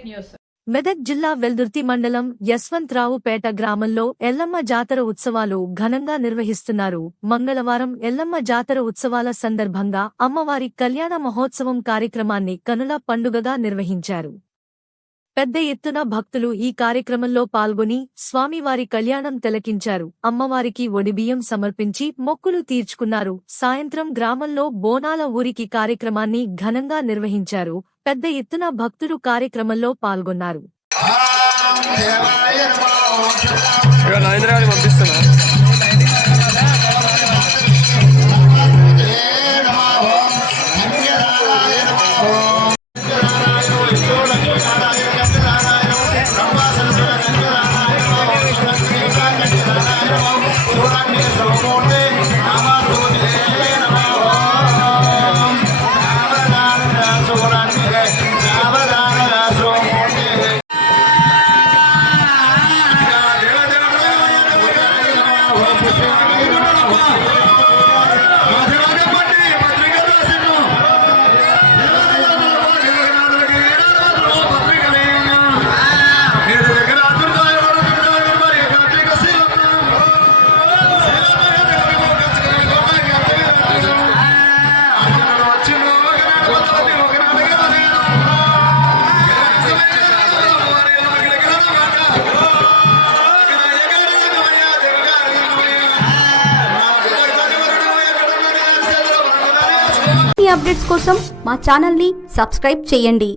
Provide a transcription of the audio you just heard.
Fake news. Medak జిల్లా వెల్దుర్తి మండలం యశ్వంతరావుపేట గ్రామంలో ఎల్లమ్మ జాతర ఉత్సవాలు ఘనంగా నిర్వహిస్తున్నారు. మంగళవారం ఎల్లమ్మ జాతర ఉత్సవాల సందర్భంగా అమ్మవారి కళ్యాణ మహోత్సవం కార్యక్రమాన్ని కనుల పండుగగా నిర్వహించారు. పెద్ద ఎత్తున భక్తులు ఈ కార్యక్రమంలో పాల్గొని స్వామివారి కళ్యాణం తిలకించారు. అమ్మవారికి ఒడిబియ్యం సమర్పించి మొక్కులు తీర్చుకున్నారు. సాయంత్రం గ్రామంలో బోనాల ఊరికి కార్యక్రమాన్ని ఘనంగా నిర్వహించారు. పెద్ద ఎత్తున భక్తులు కార్యక్రమంలో పాల్గొన్నారు. అప్డేట్స్ కోసం మా ఛానల్ ని సబ్స్క్రైబ్ చేయండి.